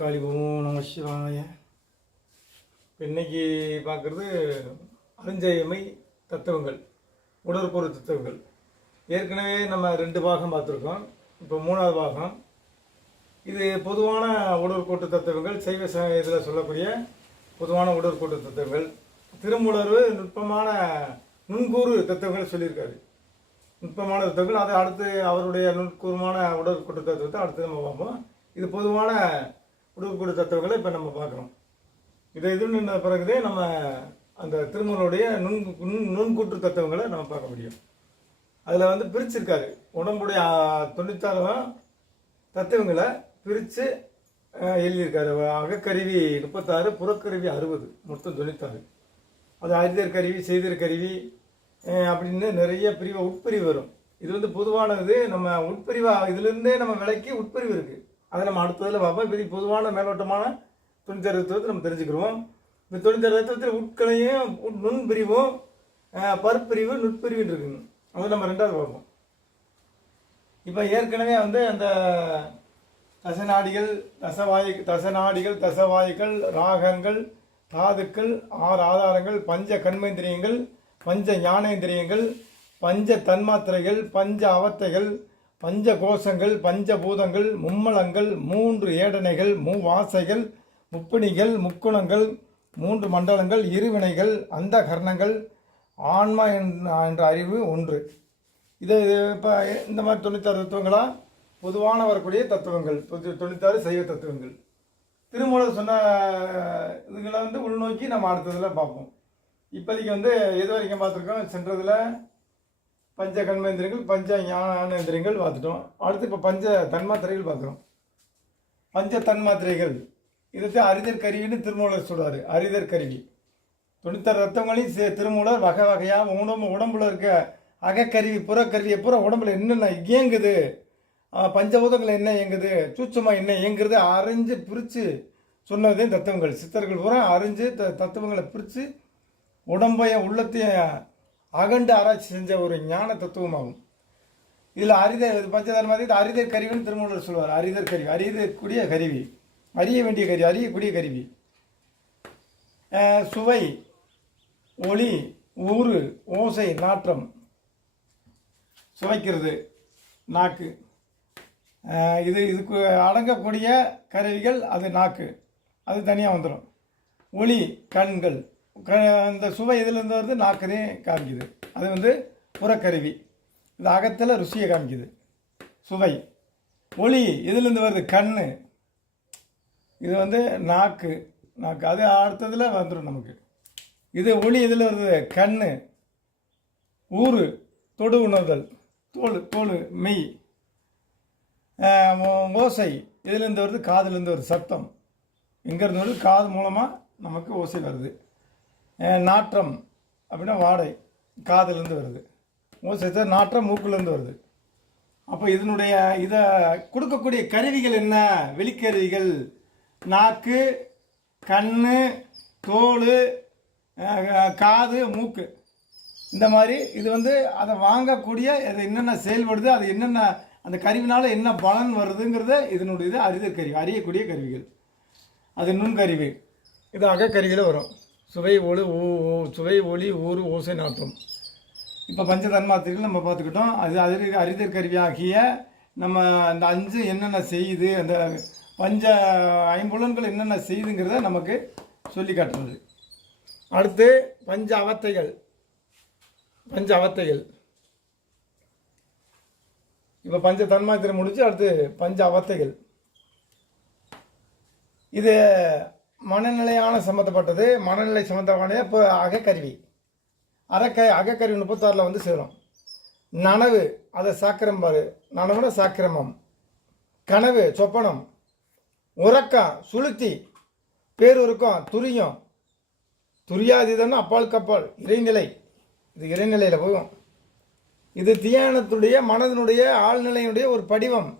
முக்காலி ஓம் நம சிவாய இன்னைக்கு பார்க்குறது அருஞ்சயமை தத்துவங்கள் உடற்கூறு தத்துவங்கள். ஏற்கனவே நம்ம ரெண்டு பாகம் பார்த்துருக்கோம். இப்போ மூணாவது பாகம். இது பொதுவான உடற்கூட்டு தத்துவங்கள் சைவ இதில் சொல்லக்கூடிய பொதுவான உடற்கூட்டு தத்துவங்கள். திருமுலர்வு நுட்பமான நுண்கூறு தத்துவங்கள் சொல்லியிருக்காரு. நுட்பமான தத்துவங்கள். அதை அடுத்து அவருடைய நுண்கூறுமான உடற்கூட்டு தத்துவத்தை அடுத்து நம்ம பார்ப்போம். இது பொதுவான கொடுக்கக்கூடிய தத்துவங்களை இப்போ நம்ம பார்க்குறோம். இதை இது நின்ற பிறகுதே நம்ம அந்த திருமூலருடைய நுண் நுண் நுண்கூற்று தத்துவங்களை நம்ம பார்க்க முடியும். அதில் வந்து பிரிச்சிருக்காரு. உடம்புடைய ஆ, தொண்ணூத்தாறு தத்துவங்களை பிரித்து எழுதியிருக்காரு. அகக்கருவி முப்பத்தாறு புறக்கருவி அறுபது மொத்தம் தொண்ணூத்தாறு. அது அறிதற் கருவி செய்தற் கருவி அப்படின்னு நிறைய பிரிவு உட்பிரிவு வரும். இது வந்து பொதுவானது நம்ம உட்பிரிவாக இதுலேருந்தே நம்ம விலைக்கு உட்பிரிவு இருக்குது அதை நம்ம அடுத்ததில் பார்ப்போம். இப்போ பொதுவான மேலோட்டமான தொண்ணூத்தாறு தத்துவத்தை நம்ம தெரிஞ்சுக்கிறோம் இந்த தொண்ணூத்தாறு தத்துவத்தில் உட்களையும் உட்- நுண்பிரிவும் பருப்பிரிவு நுட்பிரிவுன்னு இருக்குங்க. அது நம்ம ரெண்டாவது பார்ப்போம். இப்போ ஏற்கனவே வந்து அந்த தசநாடிகள் தசவாயு தசநாடிகள் தசவாயுக்கள் ராகங்கள் தாதுக்கள் ஆறு ஆதாரங்கள் பஞ்ச கண்மேந்திரியங்கள் பஞ்ச ஞானேந்திரியங்கள் பஞ்ச தன்மாத்திரைகள் பஞ்ச அவத்தைகள் பஞ்ச கோஷங்கள் பஞ்சபூதங்கள் மும்மலங்கள் மூன்று ஏடனைகள் மூவாசைகள் முப்பிணிகள் முக்குணங்கள் மூன்று மண்டலங்கள் இருவினைகள் அந்த கர்ணங்கள் ஆன்மா என்- என்ற அறிவு ஒன்று. இது இப்போ இந்த மாதிரி தொண்ணூத்தாறு தத்துவங்களா? பொதுவான வரக்கூடிய தத்துவங்கள். தொண்ணூத்தாறு சைவ தத்துவங்கள். திருமூலர் சொன்ன இதுகளை வந்து உள்நோக்கி நம்ம அடுத்ததில் பார்ப்போம். இப்போதைக்கு வந்து எது வரைக்கும் பார்த்துருக்கோம்? சென்றதில் பஞ்ச கண்மேந்திரங்கள் பஞ்ச ஞானேந்திரியங்கள் பார்த்துட்டோம். அடுத்து இப்போ பஞ்ச தன்மாத்திரைகள் பார்க்குறோம். பஞ்ச தன்மாத்திரைகள். இதைத்தான் அறிதற் கருவின்னு திருமூலர் சொல்வார் அறிதற் கருவி தொண்ணூத்தாறு ரத்தங்களையும் சே திருமூலர் வகை வகையாக உடம்பு உடம்புல இருக்க அகக்கருவி புறக்கருவியை பூரா உடம்புல என்னென்ன இயங்குது? பஞ்சபூதங்கள் என்ன இயங்குது? சூட்சமாக என்ன இயங்குறது? அறிஞ்சு பிரித்து சொன்னதே தத்துவங்கள் சித்தர்கள் பூரா அறிஞ்சு த தத்துவங்களை பிரித்து உடம்பையும் உள்ளத்தையும் அகண்டு ஆராய்ச்சி செஞ்ச ஒரு ஞான தத்துவமாகும். இதில் அரிதர் பஞ்சதர்மதி இது அரிதர் கருவின்னு திருமூலர் சொல்வார். அரிதர் கருவி அறியக்கூடிய கருவி. அறிய வேண்டிய கருவி அறியக்கூடிய கருவி. சுவை ஒளி ஊறு ஓசை நாற்றம். சுவைக்கிறது நாக்கு. இது இதுக்கு அடங்கக்கூடிய கருவிகள் அது நாக்கு. அது தனியாக வந்துடும் ஒளி கண்கள். அந்த சுவை எதுலேருந்து வருது? நாக்குனே காமிக்குது. அது வந்து புறக்கருவி. இது அகத்தில் ருசியை காமிக்குது. சுவை. ஒளி எதுலேருந்து வருது? கண் இது வந்து நாக்கு. நாக்கு. அது அடுத்ததில் வந்துடும் நமக்கு. இது ஒளி எதில் வருது? கண் ஊறு. தொடு உணர்தல். தோல் தோல் மெய். ஓசை. இதுலேருந்து வருது? காதுலேருந்து வருது. சத்தம். எங்கேருந்து வருது. காது மூலமாக நமக்கு ஓசை வருது. நாற்றம் அப்படின்னா வாடை காதுலேருந்து வருது. ஓசை நாற்றம் மூக்குலேருந்து வருது. அப்போ இதனுடைய இதை கொடுக்கக்கூடிய கருவிகள் என்ன? வெளிக்கருவிகள். நாக்கு கண் தோல் காது மூக்கு. இந்த மாதிரி இது வந்து அதை வாங்கக்கூடிய அது என்னென்ன செயல்படுது அது என்னென்ன அந்த கருவினால் என்ன பலன் வருதுங்கிறத இதனுடைய இது அறிதற் கருவி அறியக்கூடிய கருவிகள். அது நுண்கருவி. இது அகக்கருவியில் வரும். சுவை ஒளி ஊ- சுவை ஒளி ஊறு ஓசை நாட்டம் இப்போ பஞ்ச தன்மாத்திரைகள் நம்ம பார்த்துக்கிட்டோம். அது அறி அறிதற் கருவியாகிய நம்ம அந்த அஞ்சு என்னென்ன செய்யுது அந்த பஞ்ச ஐம்புலன்கள் என்னென்ன செய்யுதுங்கிறத நமக்கு சொல்லி காட்டுறது. அடுத்து பஞ்ச அவத்தைகள். பஞ்ச அவத்தைகள். இப்போ பஞ்ச தன்மாத்திரை முடிச்சு அடுத்து பஞ்ச அவத்தைகள். இது மனநிலையான சம்மந்தப்பட்டது மனநிலை சம்மந்தமான இப்போ அகக்கருவி. அறக்க அகக்கருவி முப்பத்தாறில் வந்து சேரும். நனவு அதை சாக்கிரம் பாரு. நனவுன சாக்கிரமம். கனவு சொப்பனம். உறக்கம் சுளுத்தி. பேருருக்கம் துரியம். துரியாதீதம்னா அப்பால் கப்பால் இறைநிலை. இது இறைநிலையில் போகும். இது தியானத்துடைய மனதினுடைய ஆழ்நிலையினுடைய ஒரு படிவம்.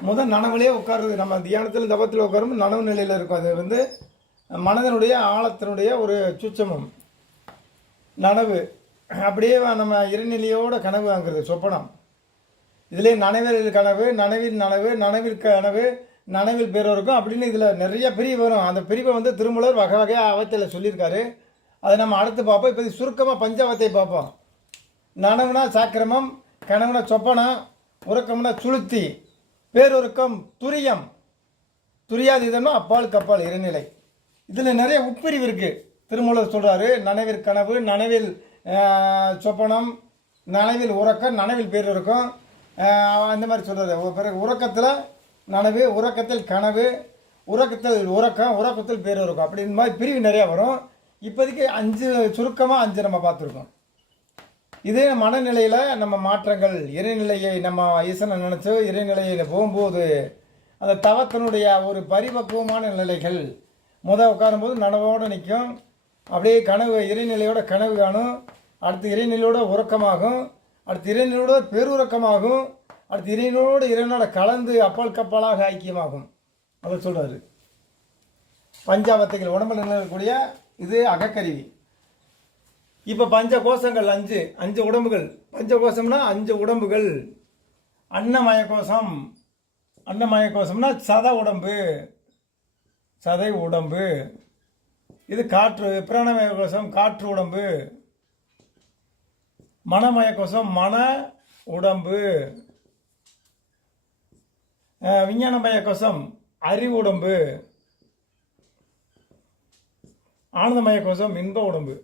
முதல் நனவுலேயே உட்காருது நம்ம தியானத்தில் தபத்தில் உட்காரும் நனவு நிலையில் இருக்கும். அது வந்து மனதினுடைய ஆழத்தினுடைய ஒரு சூட்சமம் நனவு. அப்படியே நம்ம இறைநிலையோட கனவு வாங்குறது சொப்பனம். இதிலே நனவில் கனவு நனவில் நனவு நனவில் கனவு நனவில் பேர் இருக்கும் அப்படின்னு இதில் நிறைய பிரிவு வரும். அந்த பிரிவை வந்து திருமூலர் வகை வகையாக அவத்தில் சொல்லியிருக்காரு. அதை நம்ம அடுத்து பார்ப்போம். இப்போ சுருக்கமாக பஞ்சாவத்தை பார்ப்போம். நனவுனா சாக்கிரமம் கனவுனா சொப்பனம் உறக்கம்னா சுளுத்தி. பேரொருக்கம் துரியம். துரியாதீதம்னா அப்பால் கப்பால் இறைநிலை. இதில் நிறைய உட்பிரிவு இருக்குது திருமூலர் சொல்கிறாரு நனவில் கனவு நனவில் சொப்பனம் நனவில் உறக்கம் நனவில் பேரொருக்கம். அந்த மாதிரி சொல்கிறாரு பிறகு உறக்கத்தில் நனவு உறக்கத்தில் கனவு உறக்கத்தில் உறக்கம் உறக்கத்தில் பேரொருக்கம். அப்படி இந்த மாதிரி பிரிவு நிறையா வரும். இப்போதைக்கு அஞ்சு சுருக்கமாக அஞ்சு நம்ம பார்த்துருக்கோம். இதே மனநிலையில் நம்ம மாற்றங்கள் இறைநிலையை நம்ம ஈசனை நினச்சி இறைநிலையில் போகும்போது அந்த தவத்தினுடைய ஒரு பரிபக்குவமான நிலைகள் முத உட்காரும்போது நனவோடு நிற்கும் அப்படியே கனவு இறைநிலையோட கனவு காணும் அடுத்து இறைநிலையோட உறக்கமாகும் அடுத்து இறைநிலையோட பெருறக்கமாகும் அடுத்து இறைநிலோடு இறைவனோட கலந்து அப்பால் கப்பாலாக ஐக்கியமாகும். அதை சொல்கிறாரு பஞ்சாபத்துகள் உடம்பில் நிலக்கூடிய இது அகக்கருவி. இப்போ பஞ்ச கோஷங்கள் அஞ்சு அஞ்சு உடம்புகள். பஞ்ச கோஷம்னா அஞ்சு உடம்புகள். அன்னமய கோஷம் அன்னமய கோஷம்னா சத உடம்பு. சதை உடம்பு. இது காற்று பிராணமய கோஷம் காற்று உடம்பு. மனமய கோஷம் மன உடம்பு. விஞ்ஞானமய கோஷம் அறிவு உடம்பு. ஆனந்தமய கோஷம் இன்ப உடம்பு.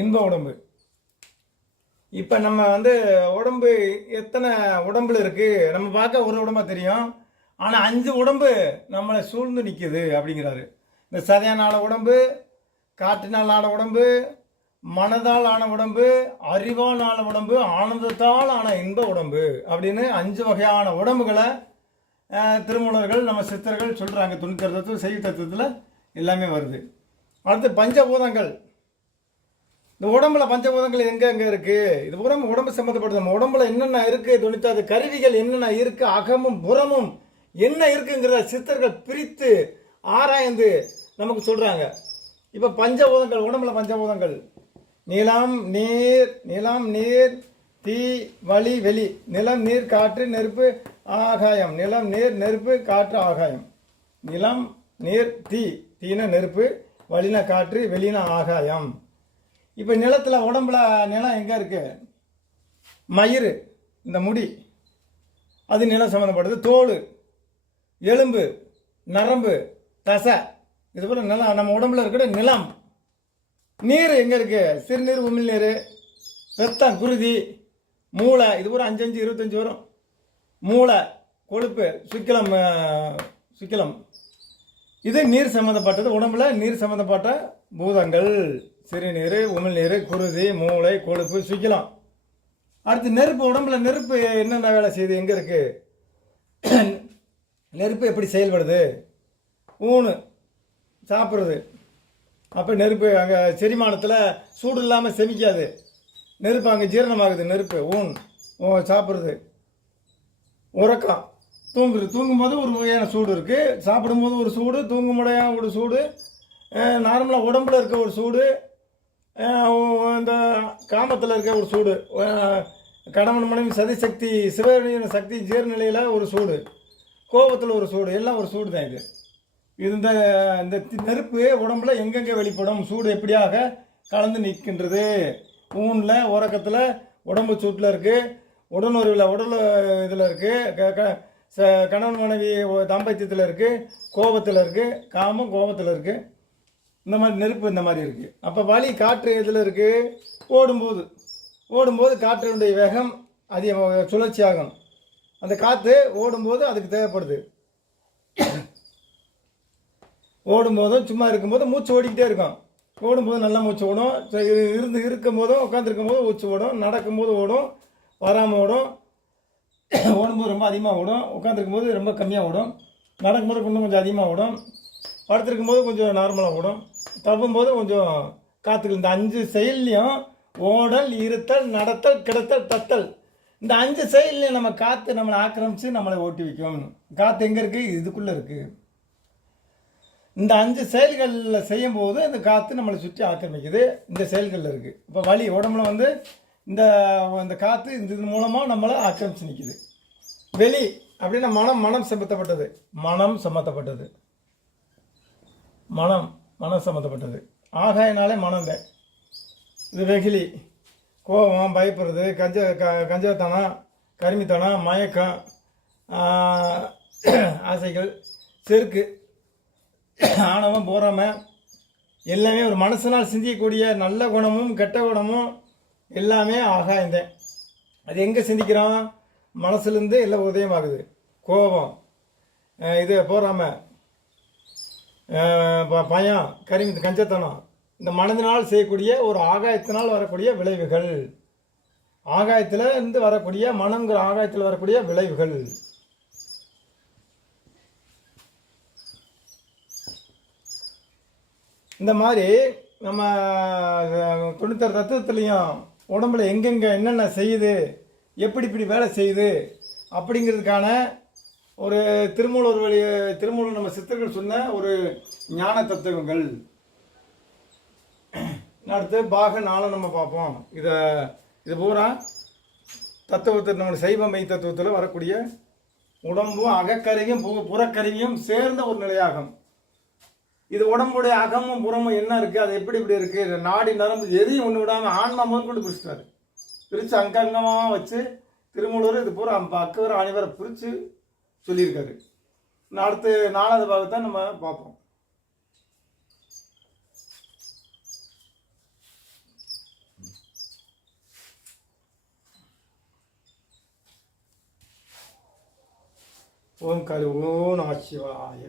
இன்ப உடம்பு. இப்போ நம்ம வந்து உடம்பு எத்தனை உடம்புல இருக்குது நம்ம பார்க்க ஒரு உடம்பாக தெரியும். ஆனால் அஞ்சு உடம்பு நம்மளை சூழ்ந்து நிற்குது அப்படிங்கிறாரு. இந்த சதையானால உடம்பு காற்றினால் ஆன உடம்பு மனதால் ஆன உடம்பு அறிவால் ஆன உடம்பு ஆனந்தத்தால் ஆன இன்ப உடம்பு அப்படின்னு அஞ்சு வகையான உடம்புகளை திருமணர்கள் திருமூலர்கள் நம்ம சித்தர்கள் சொல்கிறாங்க துணி தத்துவம் செய்தி தத்துவத்தில் எல்லாமே வருது. அடுத்து பஞ்சபூதங்கள். இந்த உடம்புல பஞ்சபூதங்கள் எங்க எங்க இருக்கு? இது பூரம் உடம்பு சம்மந்தப்பட்டது நம்ம உடம்புல என்னென்ன இருக்கு? தொண்ணூத்தாறு கருவிகள் என்னென்ன இருக்கு? அகமும் புறமும் என்ன இருக்குங்கிறத சித்தர்கள் பிரித்து ஆராய்ந்து நமக்கு சொல்றாங்க. இப்ப பஞ்சபூதங்கள் உடம்புல பஞ்சபூதங்கள். நிலம் நீர் நிலம் நீர் தீ வழி வெளி. நிலம் நீர் காற்று நெருப்பு ஆகாயம். நிலம் நீர் நெருப்பு காற்று ஆகாயம். நிலம் நீர் தீ. தீன நெருப்பு வழின காற்று வெளின ஆகாயம். இப்போ நிலத்தில் உடம்புல நிலம் எங்கே இருக்குது மயிர் இந்த முடி அது நிலம் சம்மந்தப்பட்டது. தோல் எலும்பு நரம்பு தசை. இது போல் நிலம் நம்ம உடம்புல இருக்கிற நிலம். நீர் எங்கே இருக்குது சிறுநீர் உமிழ்நீர் ரத்தம் குருதி மூளை. இது ஒரு அஞ்சு அஞ்சு இருபத்தஞ்சி வரும். மூளை கொழுப்பு சுக்கிலம் சுக்கிலம். இது நீர் சம்மந்தப்பட்டது. உடம்புல நீர் சம்மந்தப்பட்ட பூதங்கள். சிறுநீர் உமிழ்நீர் குருதி மூளை கொழுப்பு சுக்கிலம். அடுத்து நெருப்பு உடம்புல நெருப்பு என்னென்ன வேலை செய்யுது எங்கே இருக்குது நெருப்பு எப்படி செயல்படுது? ஊனு சாப்பிட்றது. அப்போ நெருப்பு அங்கே செரிமானத்தில் சூடு இல்லாமல் செமிக்காது. நெருப்பு அங்கே ஜீரணமாகுது நெருப்பு ஊன் சாப்பிட்றது. உறக்கம் தூங்குறது. தூங்கும்போது ஒரு வகையான சூடு இருக்குது சாப்பிடும்போது ஒரு சூடு தூங்கும் முறையான ஒரு சூடு. நார்மலாக உடம்புல இருக்க ஒரு சூடு. இந்த காமத்தில் இருக்க ஒரு சூடு. கணவன் மனைவி சதி சக்தி சிவனின் சக்தி ஜீர்நிலையில் ஒரு சூடு. கோபத்தில் ஒரு சூடு எல்லாம் ஒரு சூடு தான் இது. இது இந்த இந்த தி- நெருப்பு உடம்புல எங்கெங்கே வெளிப்படும் சூடு எப்படியாக கலந்து நிற்கின்றது. ஊனில் உறக்கத்தில் உடம்பு சூட்டில் இருக்குது உடனுறவில் உடல் இதில் இருக்குது கணவன் மனைவி தம்பத்தியத்தில் தாம்பத்தியத்தில் இருக்குது கோபத்தில் இருக்குது காமம் கோபத்தில் இருக்குது இந்த மாதிரி நெருப்பு இந்த மாதிரி இருக்குது அப்போ வலி காற்று எதில் இருக்குது ஓடும்போது. ஓடும்போது காற்றினுடைய வேகம் அதிக சுழற்சி ஆகும் அந்த காற்று ஓடும்போது அதுக்கு தேவைப்படுது. ஓடும்போதும் சும்மா இருக்கும்போது மூச்சு ஓடிக்கிட்டே இருக்கும். ஓடும்போது நல்லா மூச்சு ஓடும். இருந்து இருக்கும் போதும் உட்காந்துருக்கும் போது மூச்சு ஓடும். நடக்கும்போது ஓடும். வராமல் ஓடும். ஓடும்போது ரொம்ப அதிகமாக ஓடும். உட்காந்துருக்கும் போது ரொம்ப கம்மியாக ஓடும். நடக்கும்போது இன்னும் கொஞ்சம் அதிகமாக ஓடும். படுத்திருக்கும் போது கொஞ்சம் நார்மலாக ஓடும். தப்பும்போது கொஞ்சம் காற்றுக்கு இந்த அஞ்சு செயல்லையும் ஓடல் இருத்தல் நடத்தல் கிடத்தல் தத்தல். இந்த அஞ்சு செயல்லையும் நம்ம காற்று நம்மளை ஆக்கிரமித்து நம்மளை ஓட்டி வைக்கும். காற்று எங்கே இருக்குது இதுக்குள்ளே இருக்குது இந்த அஞ்சு செயல்களில் செய்யும்போது இந்த காற்று நம்மளை சுற்றி ஆக்கிரமிக்குது. இந்த செயல்களில் இருக்குது இப்போ வலி உடம்புல வந்து இந்த இந்த காற்று இந்த இது மூலமாக நம்மளை ஆக்கிரமிச்சு நிற்கிது வெளி அப்படின்னா மனம் மனம் சம்பந்தப்பட்டது. மனம் சம்மந்தப்பட்டது மனம். மனம் சம்மந்தப்பட்டது ஆகாயனாலே மனம் தான் இது வெகிலி கோபம் பயப்படுறது கஞ்ச க கஞ்சத்தனம் கருமித்தனம் மயக்கம் ஆசைகள் செருக்கு ஆணவம் போகாமல் எல்லாமே ஒரு மனசனால் சிந்திக்கக்கூடிய நல்ல குணமும் கெட்ட குணமும் எல்லாமே ஆகாயந்தேன். அது எங்கே சிந்திக்கிறோம்? மனசுலேருந்து எல்லாம் உதயமாகுது. கோபம் இது போகாமல் பயம் கரிமி கஞ்சத்தனம். இந்த மனதினால் செய்யக்கூடிய ஒரு ஆகாயத்தினால் வரக்கூடிய விளைவுகள். ஆகாயத்தில் இருந்து வரக்கூடிய மனங்கிற ஆகாயத்தில் வரக்கூடிய விளைவுகள். இந்த மாதிரி நம்ம அஹ், தொண்ணூத்தாறு தத்துவத்துலேயும் உடம்புல எங்கெங்கே என்னென்ன செய்யுது எப்படி இப்படி வேலை செய்யுது அப்படிங்கிறதுக்கான ஒரு திருமூலர் வழிய திருமூலர் நம்ம சித்தர்கள் சொன்ன ஒரு ஞான தத்துவங்கள். அடுத்து பாக நாளை நம்ம பார்ப்போம். இதை இது பூரா தத்துவத்தை நம்ம சைவ மெய் தத்துவத்தில் வரக்கூடிய உடம்பும் அகக்கருவியும் பு- புறக்கருவியும் சேர்ந்த ஒரு நிலையாகும். இது உடம்புடைய அகமும் புறமும் என்ன இருக்குது அது எப்படி இப்படி இருக்குது நாடி நரம்பு எதையும் ஒன்று விடாமல் ஆன்மா முதல் கொண்டு பிரிச்சிட்டாரு. பிரித்து அங்கங்கமாக வச்சு திருமூலூர் இது பூரா அக்கவர் அனைவரை பிரித்து சொல்லியிருக்காரு. நான் அடுத்து நாலாவது பாகத்தை நம்ம பார்ப்போம். ஓம் கரு ஓ நம சிவாய.